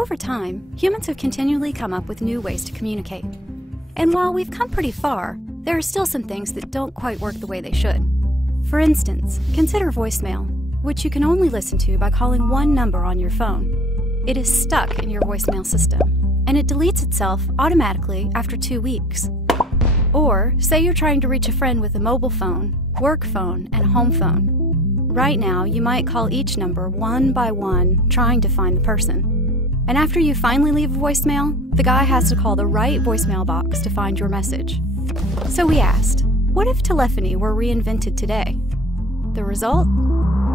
Over time, humans have continually come up with new ways to communicate. And while we've come pretty far, there are still some things that don't quite work the way they should. For instance, consider voicemail, which you can only listen to by calling one number on your phone. It is stuck in your voicemail system, and it deletes itself automatically after 2 weeks. Or, say you're trying to reach a friend with a mobile phone, work phone, and home phone. Right now, you might call each number one by one, trying to find the person. And after you finally leave a voicemail, the guy has to call the right voicemail box to find your message. So we asked, what if telephony were reinvented today? The result?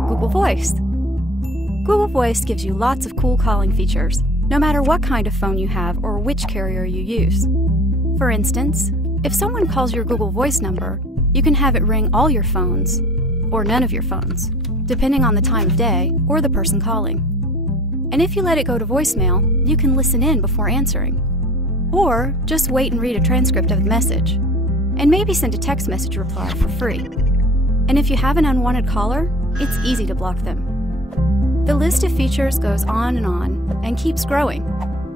Google Voice. Google Voice gives you lots of cool calling features, no matter what kind of phone you have or which carrier you use. For instance, if someone calls your Google Voice number, you can have it ring all your phones, or none of your phones, depending on the time of day or the person calling. And if you let it go to voicemail, you can listen in before answering. Or just wait and read a transcript of the message, and maybe send a text message reply for free. And if you have an unwanted caller, it's easy to block them. The list of features goes on and keeps growing.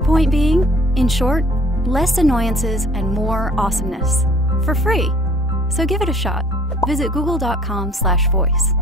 Point being, in short, less annoyances and more awesomeness for free. So give it a shot. Visit google.com/voice.